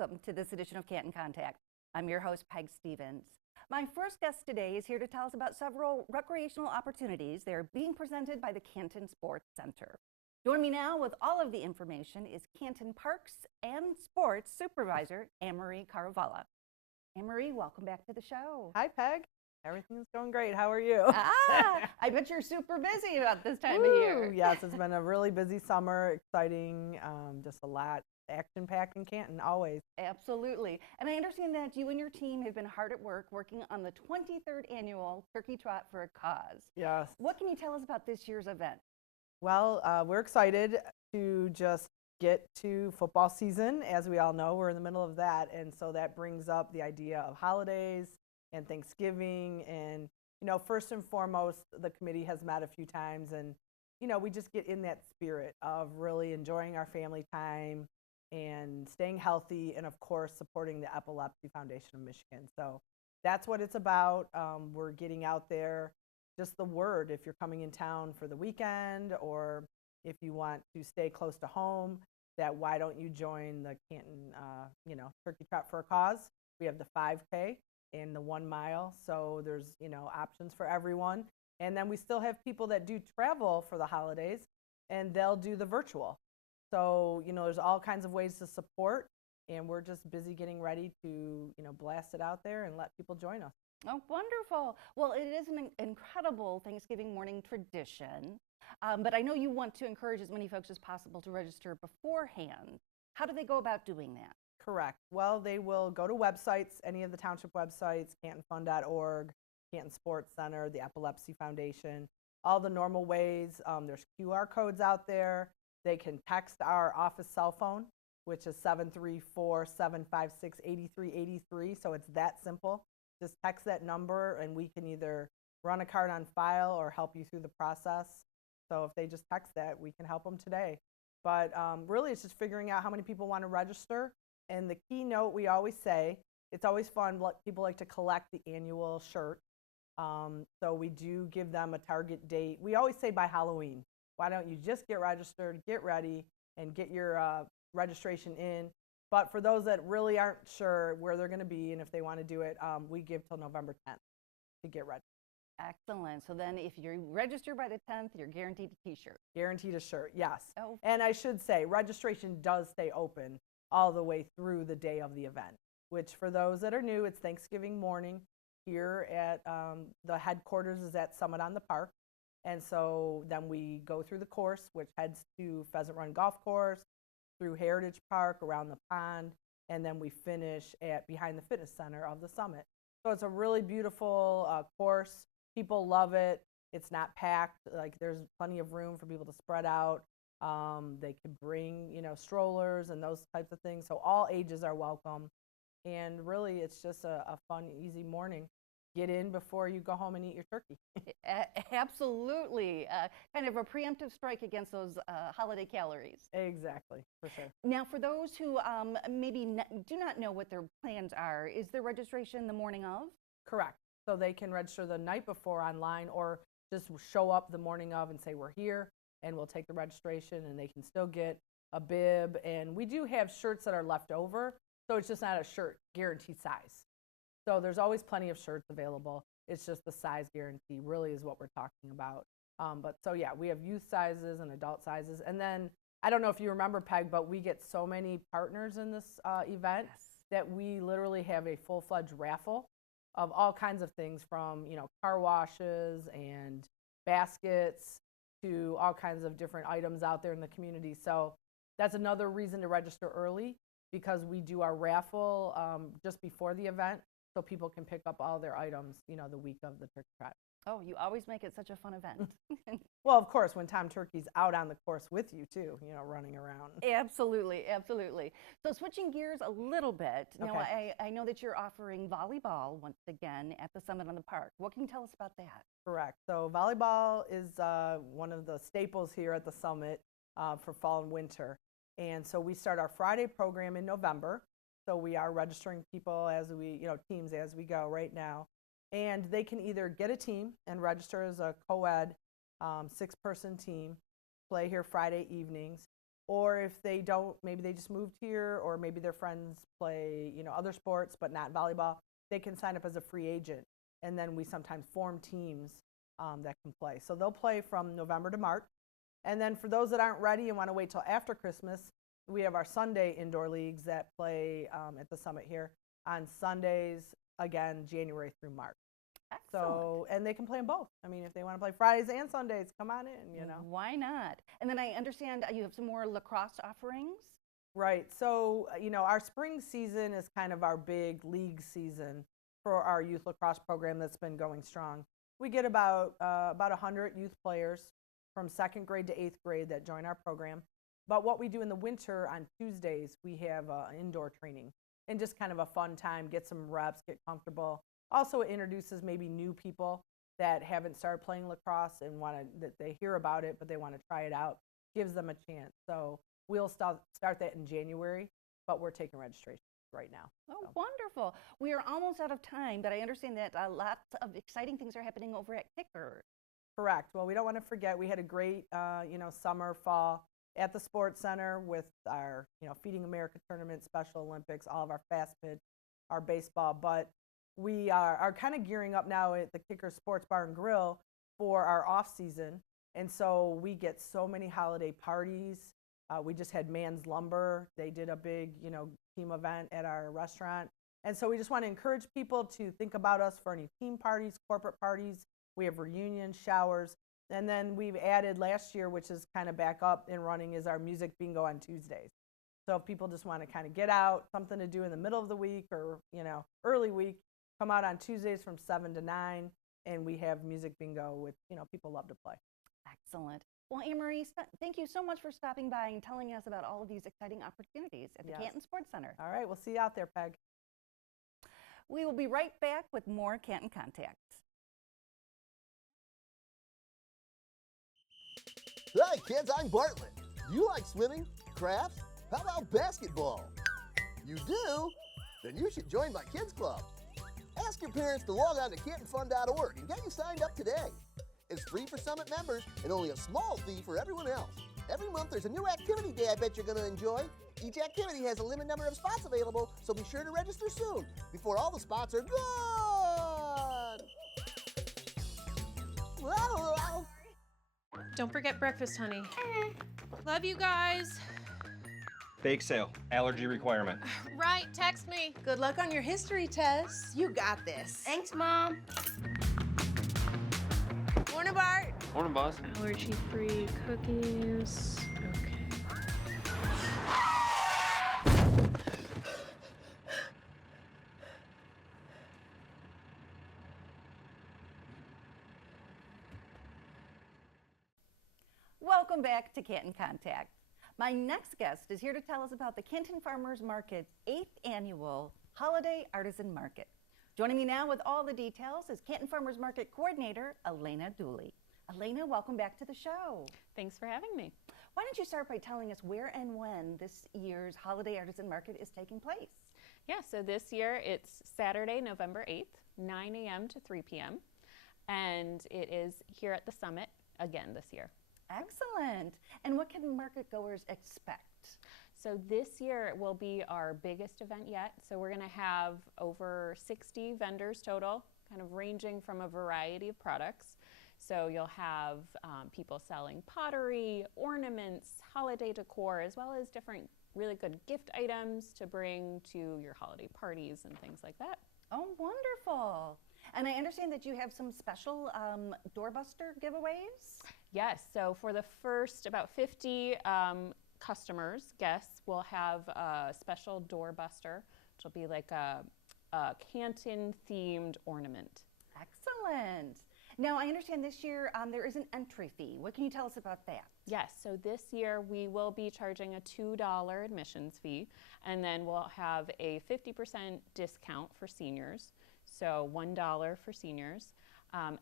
Welcome to this edition of Canton Contact. I'm your host, Peg Stevens. My first guest today is here to tell us about several recreational opportunities that are being presented by the Canton Sports Center. Join me now with all of the information is Canton Parks and Sports Supervisor Anne-Marie Caravalla. Anne-Marie, welcome back to the show. Hi, Peg. Everything's going great. How are you? I bet you're super busy about this time of year. Yes, it's been a really busy summer, exciting, just a lot action-packed in Canton, always. Absolutely. And I understand that you and your team have been hard at work working on the 23rd annual Turkey Trot for a Cause. Yes. What can you tell us about this year's event? Well, we're excited to just get to football season. As we all know, we're in the middle of that, and so that brings up the idea of holidays and Thanksgiving. And, you know, first and foremost, the committee has met a few times, and, you know, we just get in that spirit of really enjoying our family time and staying healthy, and of course supporting the Epilepsy Foundation of Michigan. So that's what it's about. We're getting out there, just the word, if you're coming in town for the weekend or if you want to stay close to home, that why don't you join the Canton Turkey Trot for a Cause. We have the 5K and the 1 mile, so there's options for everyone. And then we still have people that do travel for the holidays, and they'll do the virtual. So, there's all kinds of ways to support, and we're just busy getting ready to, blast it out there and let people join us. Oh, wonderful. Well, it is an incredible Thanksgiving morning tradition, but I know you want to encourage as many folks as possible to register beforehand. How do they go about doing that? Correct. Well, they will go to websites, any of the township websites, cantonfund.org, Canton Sports Center, the Epilepsy Foundation, all the normal ways. There's QR codes out there. They can text our office cell phone, which is 734-756-8383. So it's that simple. Just text that number, and we can either run a card on file or help you through the process. So if they just text that, we can help them today. But really, it's just figuring out how many people want to register. And the keynote, we always say, it's always fun. People like to collect the annual shirt. So we do give them a target date. We always say by Halloween. Why don't you just get registered, get ready, and get your registration in. But for those that really aren't sure where they're going to be and if they want to do it, we give till November 10th to get ready. Excellent. So then if you register by the 10th, you're guaranteed a t-shirt. Guaranteed a shirt, yes. Oh. And I should say, registration does stay open all the way through the day of the event, which for those that are new, it's Thanksgiving morning here at the headquarters is at Summit on the Park. And so then we go through the course, which heads to Pheasant Run Golf Course, through Heritage Park, around the pond, and then we finish at behind the fitness center of the summit. So it's a really beautiful course. People love it. It's not packed. Like, there's plenty of room for people to spread out. They can bring, strollers and those types of things. So all ages are welcome. And really, it's just a fun, easy morning. Get in before you go home and eat your turkey. Absolutely. Kind of a preemptive strike against those holiday calories. Exactly, for sure. Now, for those who maybe do not know what their plans are, is their registration the morning of? Correct. So they can register the night before online or just show up the morning of and say, we're here, and we'll take the registration, and they can still get a bib. And we do have shirts that are left over, so it's just not a shirt guaranteed size. So there's always plenty of shirts available. It's just the size guarantee really is what we're talking about. But so yeah, we have youth sizes and adult sizes. And then I don't know if you remember, Peg, but we get so many partners in this event that we literally have a full-fledged raffle of all kinds of things, from car washes and baskets to all kinds of different items out there in the community. So that's another reason to register early, because we do our raffle just before the event, so people can pick up all their items, the week of the Turkey Trot. Oh, you always make it such a fun event. Well, of course, when Tom Turkey's out on the course with you too, running around. Absolutely, absolutely. So switching gears a little bit, now I know that you're offering volleyball once again at the Summit on the Park. What can you tell us about that? Correct. So volleyball is one of the staples here at the Summit for fall and winter. And so we start our Friday program in November. So we are registering people as we, teams as we go right now. And they can either get a team and register as a co-ed 6-person team, play here Friday evenings, or if they don't, maybe they just moved here, or maybe their friends play, other sports but not volleyball, they can sign up as a free agent. And then we sometimes form teams that can play. So they'll play from November to March. And then for those that aren't ready and want to wait till after Christmas, we have our Sunday indoor leagues that play at the Summit here on Sundays, again, January through March. Excellent. So, and they can play them both. I mean, if they want to play Fridays and Sundays, come on in, Why not? And then I understand you have some more lacrosse offerings. Right. So, our spring season is kind of our big league season for our youth lacrosse program that's been going strong. We get about 100 youth players from 2nd grade to 8th grade that join our program. But what we do in the winter on Tuesdays, we have indoor training and just kind of a fun time, get some reps, get comfortable. Also, it introduces maybe new people that haven't started playing lacrosse and that they hear about it, but they want to try it out, gives them a chance. So we'll start that in January, but we're taking registration right now. Oh, so. Wonderful. We are almost out of time, but I understand that lots of exciting things are happening over at Kicker. Correct. Well, we don't want to forget, we had a great, summer, fall at the Sports Center with our, Feeding America tournament, Special Olympics, all of our fast pitch, our baseball, but we are kind of gearing up now at the Kicker Sports Bar and Grill for our off season. And so we get so many holiday parties. We just had Man's Lumber. They did a big, team event at our restaurant. And so we just want to encourage people to think about us for any team parties, corporate parties. We have reunions, showers. And then we've added last year, which is kind of back up and running, is our music bingo on Tuesdays. So if people just want to kind of get out, something to do in the middle of the week or, early week, come out on Tuesdays from 7 to 9, and we have music bingo with, people love to play. Excellent. Well, Anne-Marie, thank you so much for stopping by and telling us about all of these exciting opportunities at the Canton Sports Center. All right, we'll see you out there, Peg. We will be right back with more Canton Contacts. Hi kids, I'm Bartlett. You like swimming, crafts? How about basketball? You do? Then you should join my kids club. Ask your parents to log on to cantonfun.org and get you signed up today. It's free for Summit members and only a small fee for everyone else. Every month there's a new activity day I bet you're going to enjoy. Each activity has a limited number of spots available, so be sure to register soon before all the spots are gone. Wow. Don't forget breakfast, honey. Love you guys. Bake sale, allergy requirement. Right, text me. Good luck on your history test. You got this. Thanks, Mom. Morning, Bart. Morning, boss. Allergy-free cookies. Okay. Welcome back to Canton Contact. My next guest is here to tell us about the Canton Farmers Market's 8th annual Holiday Artisan Market. Joining me now with all the details is Canton Farmers Market Coordinator, Elena Dooley. Elena, welcome back to the show. Thanks for having me. Why don't you start by telling us where and when this year's Holiday Artisan Market is taking place? Yeah, so this year it's Saturday, November 8th, 9 a.m. to 3 p.m. And it is here at the Summit again this year. Excellent. And what can market goers expect? So this year will be our biggest event yet. So we're going to have over 60 vendors total, kind of ranging from a variety of products. So you'll have people selling pottery, ornaments, holiday decor, as well as different really good gift items to bring to your holiday parties and things like that. Oh, wonderful. And I understand that you have some special doorbuster giveaways? Yes, so for the first about 50 customers, guests, will have a special doorbuster, which will be like a Canton-themed ornament. Excellent. Now, I understand this year there is an entry fee. What can you tell us about that? Yes, so this year we will be charging a $2 admissions fee, and then we'll have a 50% discount for seniors, so $1 for seniors.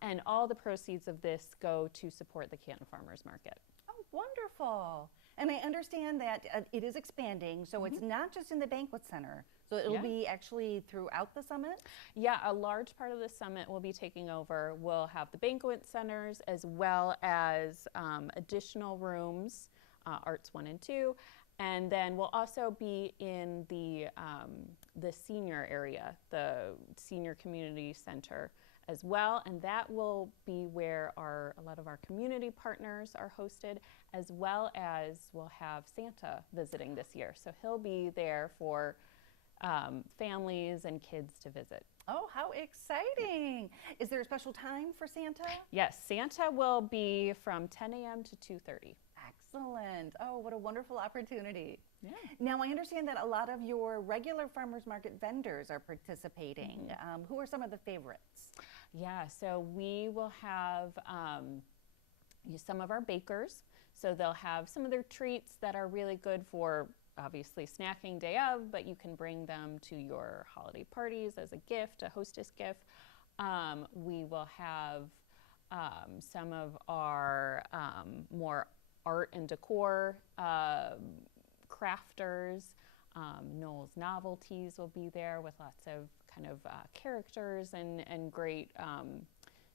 And all the proceeds of this go to support the Canton Farmers Market. Oh, wonderful. And I understand that it is expanding, so it's not just in the banquet center. So it'll be actually throughout the summit? Yeah, a large part of the summit will be taking over. We'll have the banquet centers as well as additional rooms Arts 1 and 2. And then we'll also be in the senior area, the senior community center as well, and that will be where a lot of our community partners are hosted, as well as we'll have Santa visiting this year. So he'll be there for families and kids to visit. Oh, how exciting. Is there a special time for Santa? Yes, Santa will be from 10 a.m. to 2:30. Excellent. Oh, what a wonderful opportunity. Yeah. Now, I understand that a lot of your regular farmers market vendors are participating. Who are some of the favorites? Yeah, so we will have some of our bakers. So they'll have some of their treats that are really good for obviously snacking day of, but you can bring them to your holiday parties as a gift, a hostess gift. We will have some of our more art and decor crafters. Noel's Novelties will be there with lots of kind of characters and great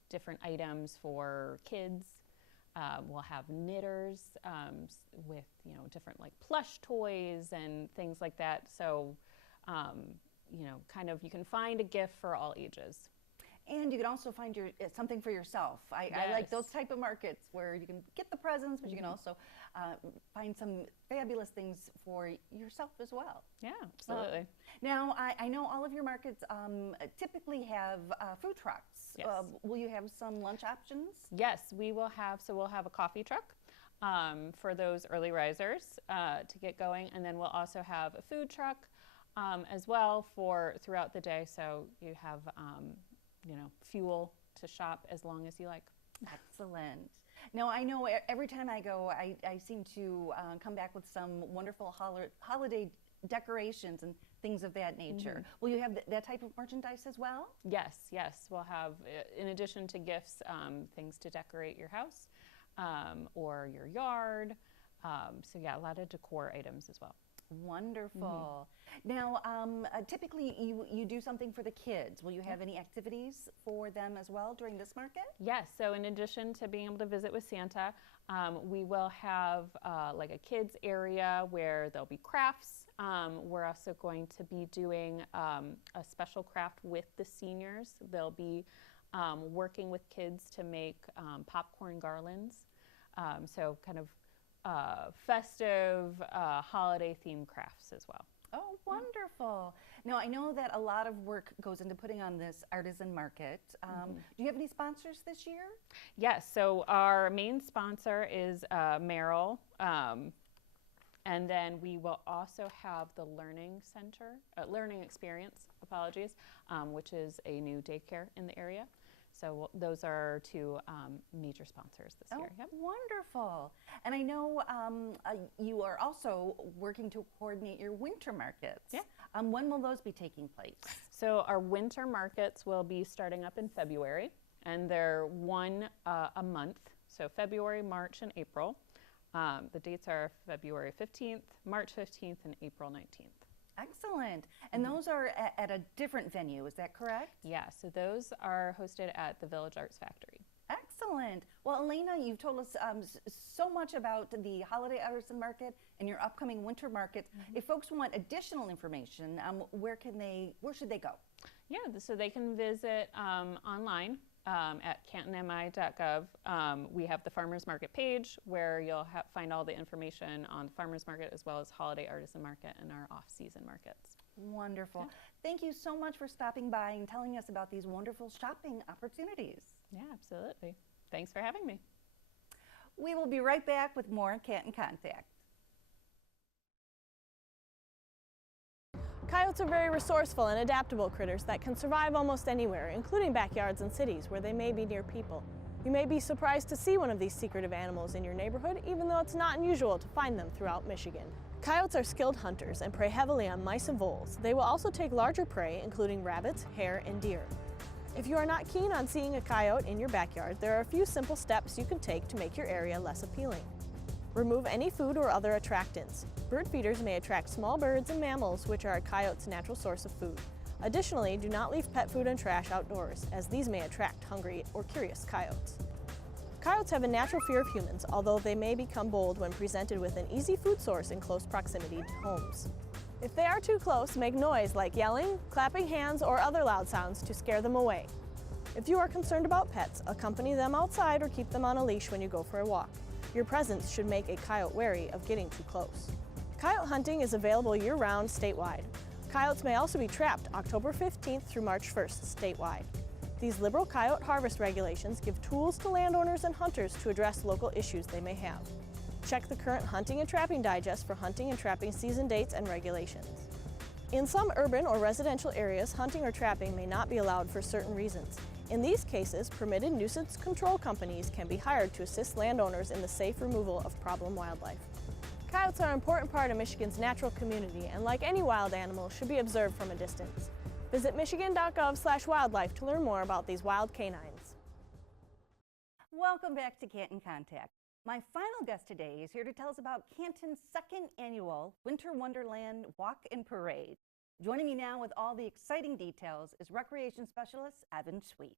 different items for kids. We'll have knitters with different like plush toys and things like that. So kind of you can find a gift for all ages. And you can also find something for yourself. I like those type of markets where you can get the presents, but you can also find some fabulous things for yourself as well. Yeah, absolutely. Now, I know all of your markets typically have food trucks. Yes. Will you have some lunch options? Yes, we will have. So we'll have a coffee truck for those early risers to get going, and then we'll also have a food truck as well for throughout the day. So you have fuel to shop as long as you like. Excellent. Now, I know every time I go, I seem to come back with some wonderful holiday decorations and things of that nature. Will you have that type of merchandise as well? Yes, yes. We'll have, in addition to gifts, things to decorate your house or your yard. So yeah, a lot of decor items as well. Wonderful. Now, typically you do something for the kids. Will you have any activities for them as well during this market? Yes, so in addition to being able to visit with Santa, we will have like a kids area where there'll be crafts. We're also going to be doing a special craft with the seniors. They'll be working with kids to make popcorn garlands. So kind of festive, holiday-themed crafts as well. Oh, wonderful. Now, I know that a lot of work goes into putting on this artisan market. Do you have any sponsors this year? Yes, so our main sponsor is Merrill, and then we will also have the Learning Center, Learning Experience, which is a new daycare in the area. So those are two major sponsors this year. Yep. Wonderful. And I know you are also working to coordinate your winter markets. Yeah. When will those be taking place? So our winter markets will be starting up in February, and they're one a month. So February, March, and April. The dates are February 15th, March 15th, and April 19th. Excellent. And those are at a different venue, is that correct? Yeah, so those are hosted at the Village Arts Factory. Excellent. Well, Elena, you've told us so much about the Holiday Artisan Market and your upcoming winter markets. If folks want additional information, where should they go? Yeah, so they can visit online at cantonmi.gov. We have the Farmers Market page where you'll find all the information on the Farmers Market as well as Holiday Artisan Market and our off-season markets. Wonderful. Yeah. Thank you so much for stopping by and telling us about these wonderful shopping opportunities. Yeah, absolutely. Thanks for having me. We will be right back with more Canton Contact. Coyotes are very resourceful and adaptable critters that can survive almost anywhere, including backyards and cities where they may be near people. You may be surprised to see one of these secretive animals in your neighborhood, even though it's not unusual to find them throughout Michigan. Coyotes are skilled hunters and prey heavily on mice and voles. They will also take larger prey, including rabbits, hare, and deer. If you are not keen on seeing a coyote in your backyard, there are a few simple steps you can take to make your area less appealing. Remove any food or other attractants. Bird feeders may attract small birds and mammals, which are a coyote's natural source of food. Additionally, do not leave pet food and trash outdoors, as these may attract hungry or curious coyotes. Coyotes have a natural fear of humans, although they may become bold when presented with an easy food source in close proximity to homes. If they are too close, make noise like yelling, clapping hands, or other loud sounds to scare them away. If you are concerned about pets, accompany them outside or keep them on a leash when you go for a walk. Your presence should make a coyote wary of getting too close. Coyote hunting is available year-round statewide. Coyotes may also be trapped October 15th through March 1st statewide. These liberal coyote harvest regulations give tools to landowners and hunters to address local issues they may have. Check the current Hunting and Trapping Digest for hunting and trapping season dates and regulations. In some urban or residential areas, hunting or trapping may not be allowed for certain reasons. In these cases, permitted nuisance control companies can be hired to assist landowners in the safe removal of problem wildlife. Coyotes are an important part of Michigan's natural community and, like any wild animal, should be observed from a distance. Visit michigan.gov/wildlife to learn more about these wild canines. Welcome back to Canton Contact. My final guest today is here to tell us about Canton's second annual Winter Wonderland Walk and Parade. Joining me now with all the exciting details is Recreation Specialist Evan Sweet.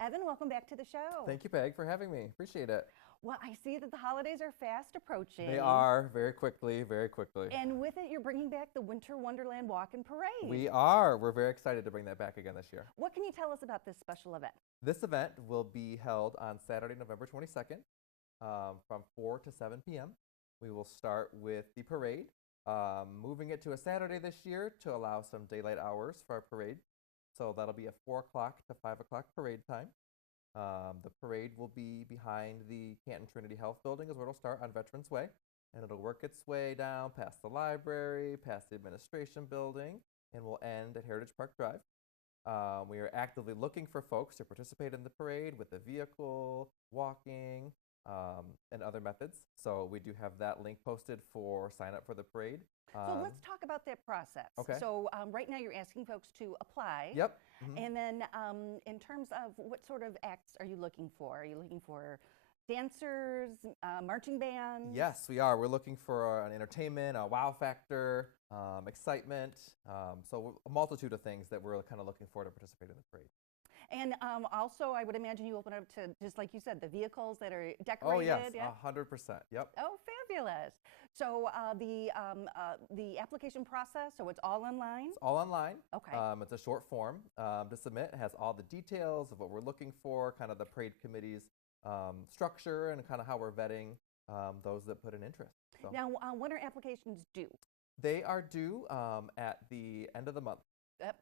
Evan, welcome back to the show. Thank you, Peg, for having me. Appreciate it. Well, I see that the holidays are fast approaching. They are, very quickly, very quickly. And with it, you're bringing back the Winter Wonderland Walk and Parade. We are. We're very excited to bring that back again this year. What can you tell us about this special event? This event will be held on Saturday, November 22nd from 4 to 7 p.m. We will start with the parade, moving it to a Saturday this year to allow some daylight hours for our parade. So that'll be a 4 o'clock to 5 o'clock parade time. The parade will be behind the Canton Trinity Health Building is where it'll start on Veterans Way. And it'll work its way down past the library, past the administration building, and will end at Heritage Park Drive. We are actively looking for folks to participate in the parade with a vehicle, walking, and other methods. So we do have that link posted for sign up for the parade. So let's talk about that process. Okay. So right now you're asking folks to apply. Yep. And then in terms of what sort of acts are you looking for? Are you looking for dancers, marching bands? Yes, we are. We're looking for an entertainment, a wow factor, excitement. So a multitude of things that we're kind of looking for to participate in the parade. And also, I would imagine you open up to, just like you said, the vehicles that are decorated. Oh, yes, yeah? 100%. Yep. Oh, fabulous. So the application process, so it's all online? It's all online. Okay. It's a short form to submit. It has all the details of what we're looking for, kind of the parade committee's structure, and kind of how we're vetting those that put an interest. So Now, when are applications due? they are due at the end of the month.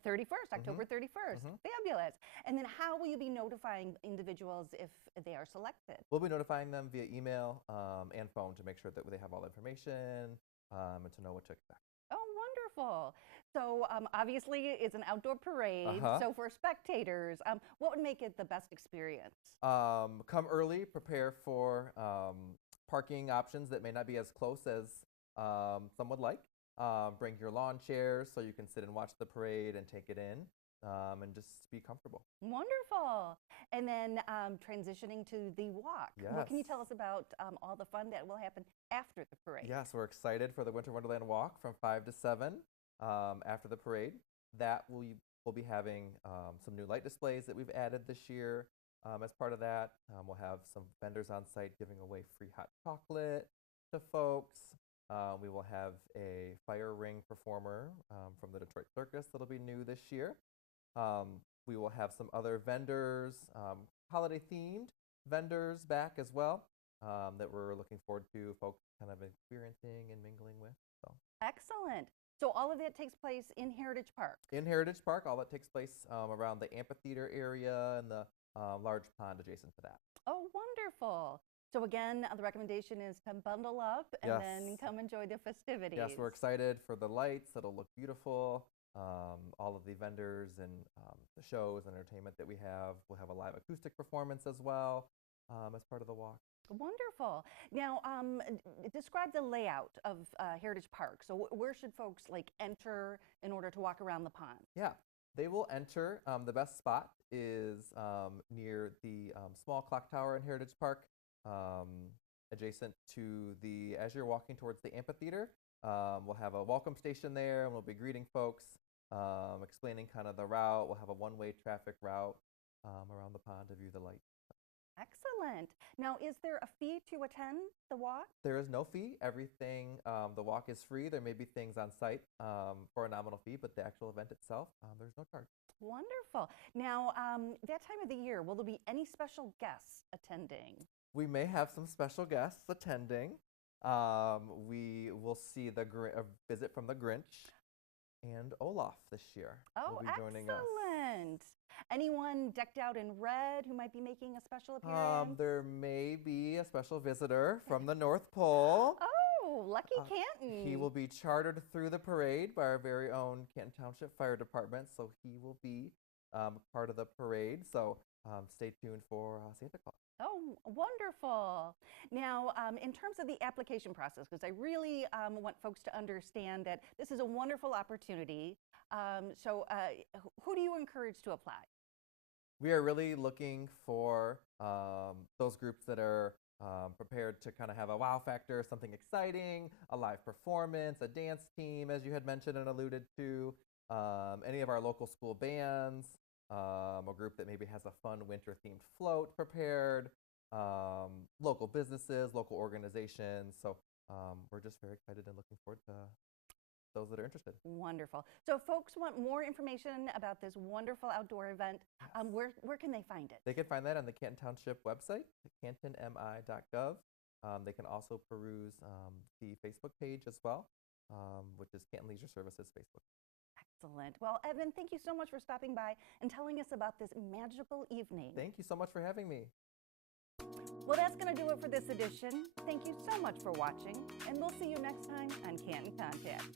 31st, October 31st. Fabulous. And then how will you be notifying individuals if they are selected? We'll be notifying them via email and phone to make sure that they have all the information and to know what to expect. Oh, wonderful. So obviously it's an outdoor parade. So for spectators, what would make it the best experience? Come early, prepare for parking options that may not be as close as some would like. Bring your lawn chairs so you can sit and watch the parade and take it in and just be comfortable. Wonderful. And then transitioning to the walk. What can you Yes. tell us about all the fun that will happen after the parade? Yes, we're excited for the Winter Wonderland Walk from 5 to 7 after the parade. That we'll be having some new light displays that we've added this year. As part of that, we'll have some vendors on site giving away free hot chocolate to folks. We will have a fire ring performer from the Detroit Circus that'll be new this year. We will have some other vendors, holiday themed vendors back as well that we're looking forward to folks kind of experiencing and mingling with. So. Excellent. So all of that takes place in Heritage Park. In Heritage Park, all that takes place around the amphitheater area and the large pond adjacent to that. Oh, wonderful. So again, the recommendation is come bundle up and then Yes. come enjoy the festivities. Yes, we're excited for the lights. It'll look beautiful. All of the vendors and the shows and entertainment that we have. We'll have a live acoustic performance as well as part of the walk. Wonderful. Now, describe the layout of Heritage Park. So where should folks like enter in order to walk around the pond? Yeah, they will enter. The best spot is near the small clock tower in Heritage Park, adjacent to as you're walking towards the amphitheater. We'll have a welcome station there, and we'll be greeting folks, explaining kind of the route. We'll have a one-way traffic route around the pond to view the lights. Excellent. Excellent. Now, is there a fee to attend the walk? There is no fee. Everything, the walk is free. There may be things on site for a nominal fee, but the actual event itself, there's no charge. Wonderful. Now, that time of the year, will there be any special guests attending? We may have some special guests attending. We will see the visit from the Grinch and Olaf this year. Oh, will be joining us. excellent. Anyone decked out in red who might be making a special appearance? There may be a special visitor from the North Pole. Oh, lucky Canton. He will be chartered through the parade by our very own Canton Township Fire Department, so he will be part of the parade. So stay tuned for Santa Claus. Oh, wonderful. Now, in terms of the application process, because I really want folks to understand that this is a wonderful opportunity. So who do you encourage to apply? We are really looking for those groups that are prepared to kind of have a wow factor, something exciting, a live performance, a dance team, as you had mentioned and alluded to, any of our local school bands, a group that maybe has a fun winter-themed float prepared, local businesses, local organizations. So we're just very excited and looking forward to those that are interested. Wonderful. So if folks want more information about this wonderful outdoor event, where can they find it? They can find that on the Canton Township website, cantonmi.gov. They can also peruse the Facebook page as well, which is Canton Leisure Services Facebook. Excellent. Well, Evan, thank you so much for stopping by and telling us about this magical evening. Thank you so much for having me. Well, that's going to do it for this edition. Thank you so much for watching, and we'll see you next time on Canton Contact.